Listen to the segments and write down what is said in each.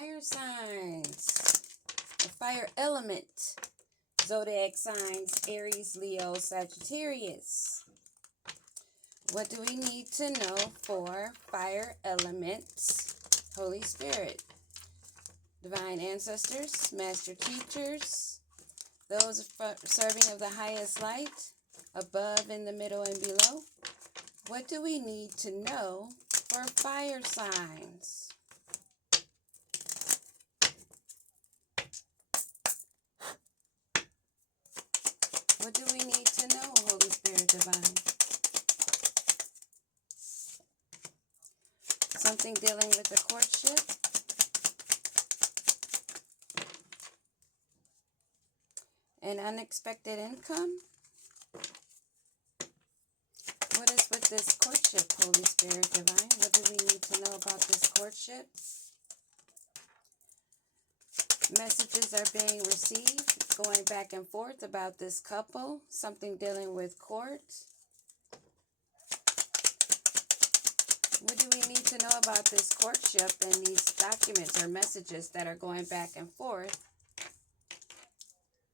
fire signs, the fire element, zodiac signs, Aries, Leo, Sagittarius. What do we need to know for fire elements? Holy Spirit, divine ancestors, master teachers, those serving of the highest light, above, in the middle, and below. What do we need to know for fire signs? What do we need to know, Holy Spirit divine? Something dealing with the courtship? An unexpected income? What is with this courtship, Holy Spirit divine? What do we need to know about this courtship? Messages are being received, going back and forth about this couple, something dealing with court. What do we need to know about this courtship and these documents or messages that are going back and forth?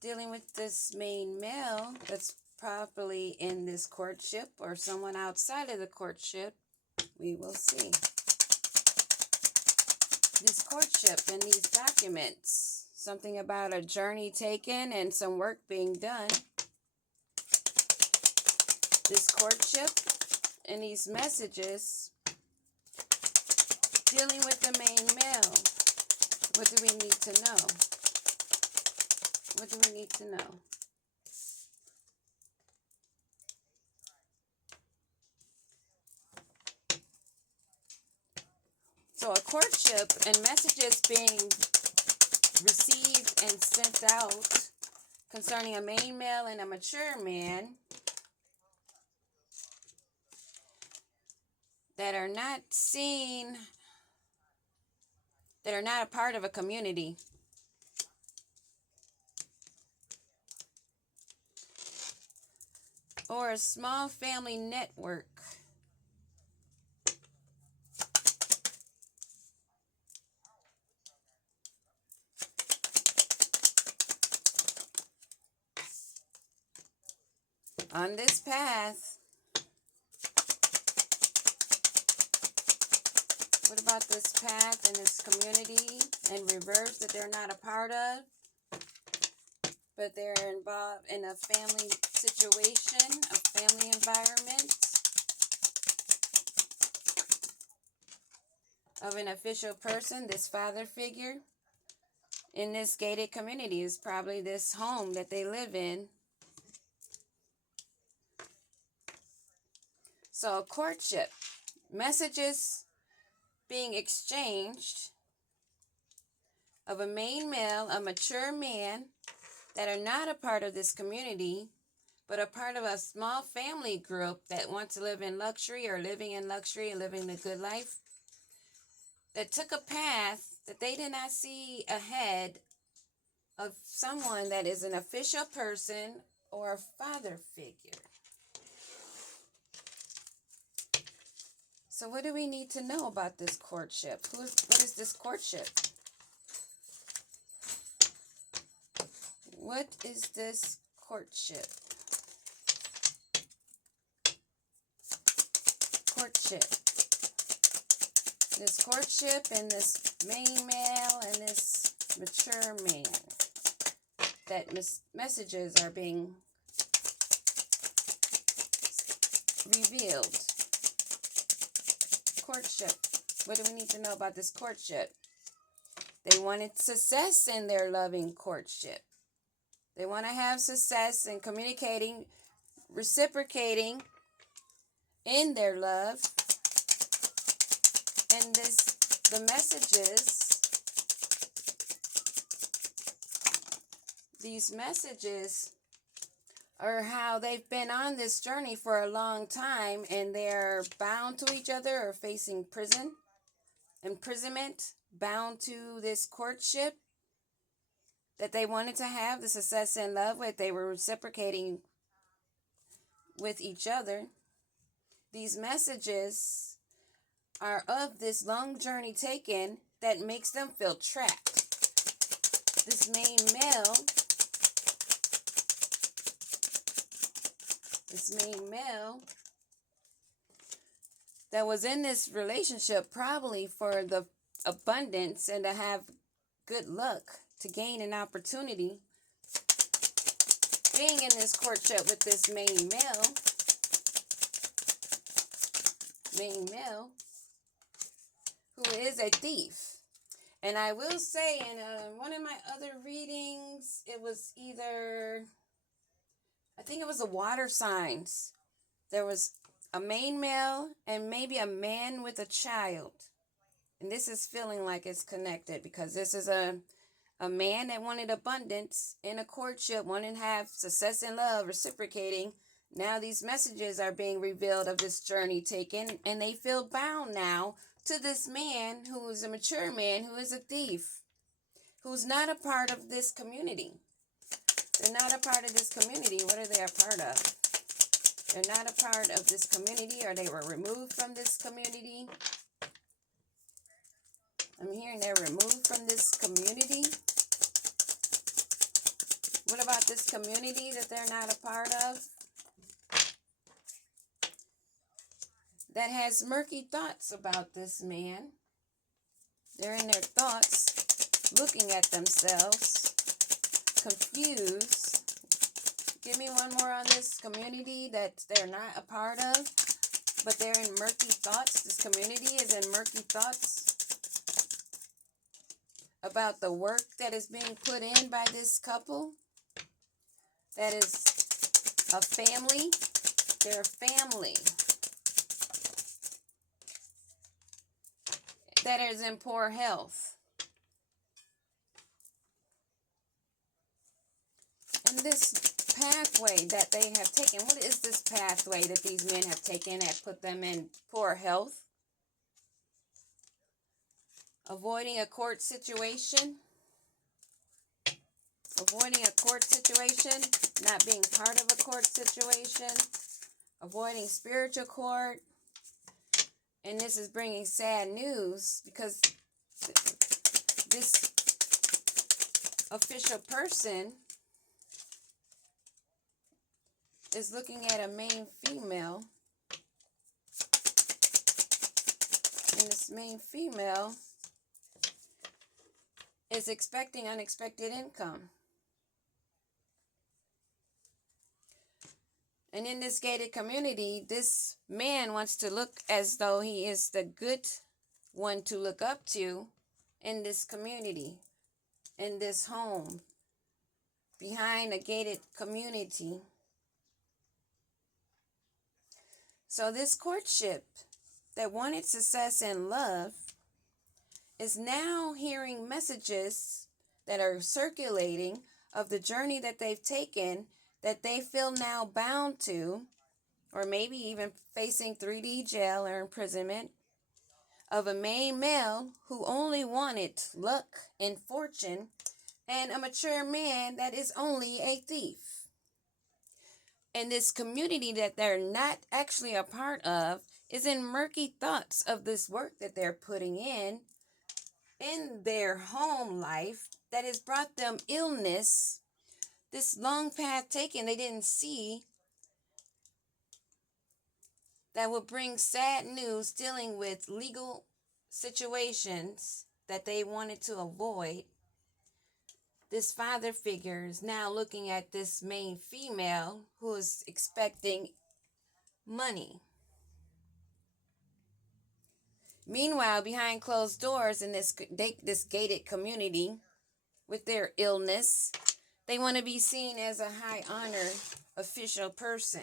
Dealing with this main male that's probably in this courtship or someone outside of the courtship, we will see. This courtship and these documents, something about a journey taken and some work being done. This courtship and these messages dealing with the main male. What do we need to know? What do we need to know? So a courtship and messages being received and sent out concerning a main male and a mature man that are not seen, that are not a part of a community. Or a small family network. On this path, what about this path and this community and reverse that they're not a part of, but they're involved in a family situation, a family environment of an official person, this father figure in this gated community is probably this home that they live in. So a courtship, messages being exchanged of a main male, a mature man that are not a part of this community, but a part of a small family group that want to live in luxury or living in luxury and living the good life, that took a path that they did not see ahead of someone that is an official person or a father figure. So what do we need to know about this courtship? What is this courtship? What is this courtship? Courtship. This courtship and this main male and this mature man. That messages are being revealed. Courtship. What do we need to know about this courtship? They wanted success in their loving courtship. They want to have success in communicating, reciprocating in their love. And the messages, these messages are how they've been on this journey for a long time and they're bound to each other or facing imprisonment, bound to this courtship that they wanted to have, the success and love with. They were reciprocating with each other. These messages are of this long journey taken that makes them feel trapped. This main male that was in this relationship probably for the abundance and to have good luck, to gain an opportunity, being in this courtship with this main male who is a thief. And I will say in one of my other readings, it was either, I think it was the water signs. There was a main male and maybe a man with a child. And this is feeling like it's connected because this is a man that wanted abundance in a courtship, wanting to have success in love, reciprocating. Now these messages are being revealed of this journey taken, and they feel bound now to this man who is a mature man, who is a thief, who's not a part of this community. They're not a part of this community. What are they a part of? They're not a part of this community, or they were removed from this community. I'm hearing they're removed from this community. What about this community that they're not a part of? That has murky thoughts about this man. They're in their thoughts, looking at themselves, confused. Give me one more on this community that they're not a part of, but they're in murky thoughts. This community is in murky thoughts about the work that is being put in by this couple. That is a family. They're a family that is in poor health. And this pathway that they have taken, what is this pathway that these men have taken that put them in poor health? Avoiding a court situation. Avoiding a court situation. Not being part of a court situation. Avoiding spiritual court. And this is bringing sad news because this official person is looking at a main female. And this main female is expecting unexpected income. And in this gated community, this man wants to look as though he is the good one to look up to in this community, in this home, behind a gated community. So this courtship that wanted success in love is now hearing messages that are circulating of the journey that they've taken, that they feel now bound to, or maybe even facing 3D jail or imprisonment, of a main male who only wanted luck and fortune, and a mature man that is only a thief. And this community that they're not actually a part of is in murky thoughts of this work that they're putting in their home life that has brought them illness. This long path taken, they didn't see, that will bring sad news dealing with legal situations that they wanted to avoid. This father figure is now looking at this main female who is expecting money. Meanwhile, behind closed doors in this gated community with their illness, they want to be seen as a high honor official person.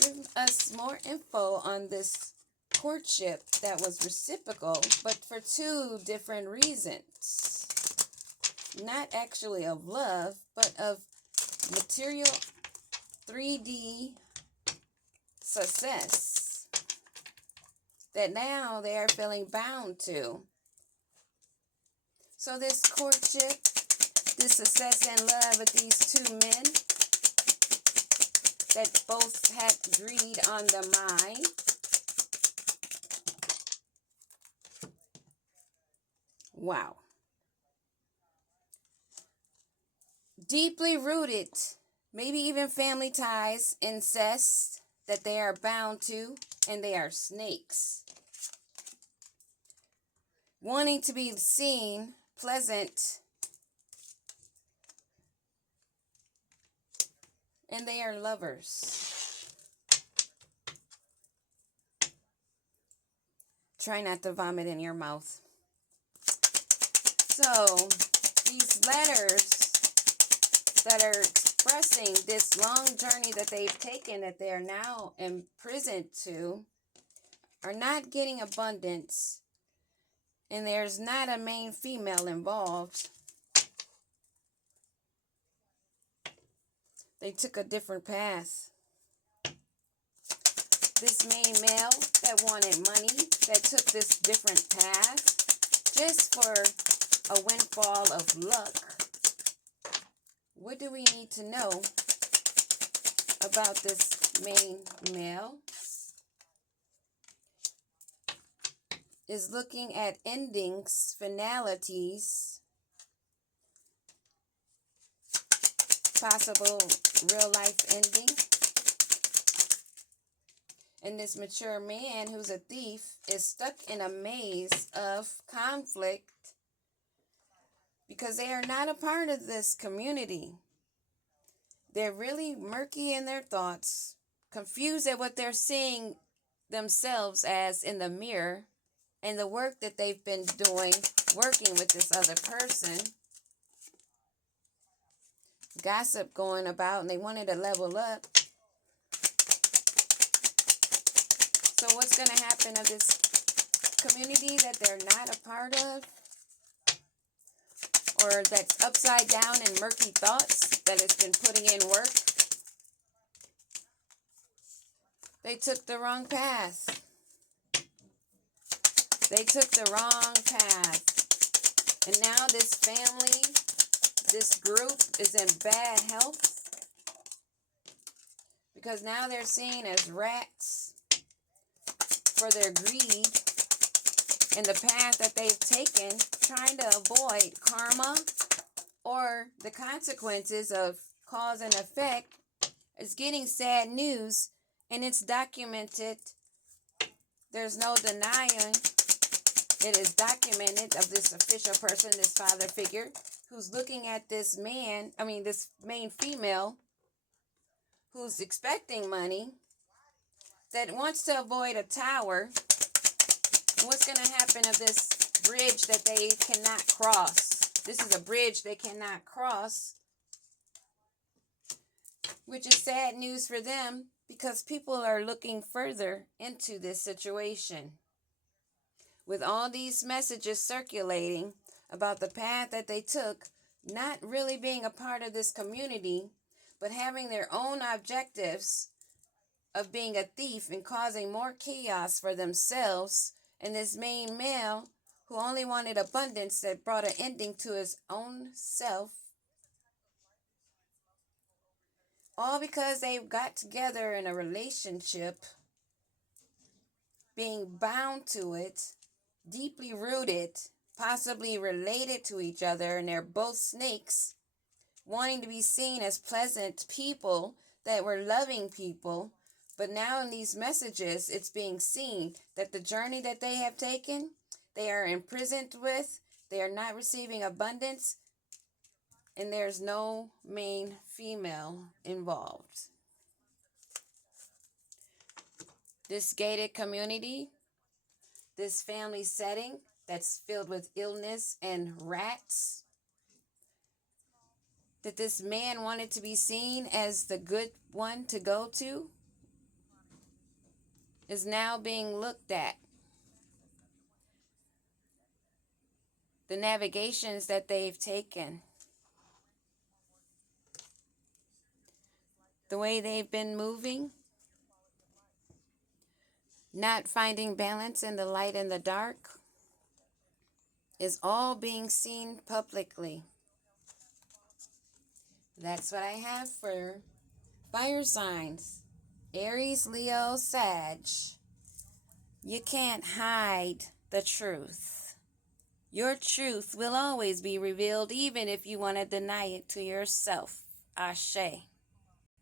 Give us more info on this courtship that was reciprocal, but for two different reasons. Not actually of love, but of material 3D success that now they are feeling bound to. So this courtship, this success and love with these two men that both had greed on the mind, Wow. Deeply rooted, maybe even family ties, incest that they are bound to, and they are snakes. Wanting to be seen, pleasant, and they are lovers. Try not to vomit in your mouth. So, these letters that are expressing this long journey that they've taken, that they are now imprisoned to, are not getting abundance, and there's not a main female involved. They took a different path. This main male that wanted money, that took this different path just for a windfall of luck. What do we need to know about this main male? Is looking at endings, finalities, possible real life ending. And this mature man who's a thief is stuck in a maze of conflict because they are not a part of this community. They're really murky in their thoughts, confused at what they're seeing themselves as in the mirror, and the work that they've been doing, working with this other person. Gossip going about, and they wanted to level up. So what's going to happen of this community that they're not a part of? Or that's upside down in murky thoughts that has been putting in work? They took the wrong path. They took the wrong path. And now this family, this group is in bad health because now they're seen as rats for their greed and the path that they've taken, trying to avoid karma or the consequences of cause and effect. Is getting sad news, and it's documented. There's no denying. It is documented of this official person, this father figure, who's looking at this man, this main female, who's expecting money, that wants to avoid a tower. And what's going to happen of this bridge that they cannot cross? This is a bridge they cannot cross, which is sad news for them because people are looking further into this situation. With all these messages circulating about the path that they took, not really being a part of this community, but having their own objectives of being a thief and causing more chaos for themselves, and this main male who only wanted abundance that brought an ending to his own self, all because they got together in a relationship, being bound to it, deeply rooted, possibly related to each other, and they're both snakes, wanting to be seen as pleasant people that were loving people. But now in these messages, it's being seen that the journey that they have taken, they are imprisoned with, they are not receiving abundance, and there's no main female involved. This gated community, this family setting that's filled with illness and rats, that this man wanted to be seen as the good one to go to, is now being looked at. The navigations that they've taken, the way they've been moving, not finding balance in the light and the dark, is all being seen publicly. That's what I have for fire signs. Aries, Leo, Sag. You can't hide the truth. Your truth will always be revealed, even if you want to deny it to yourself. Ashe.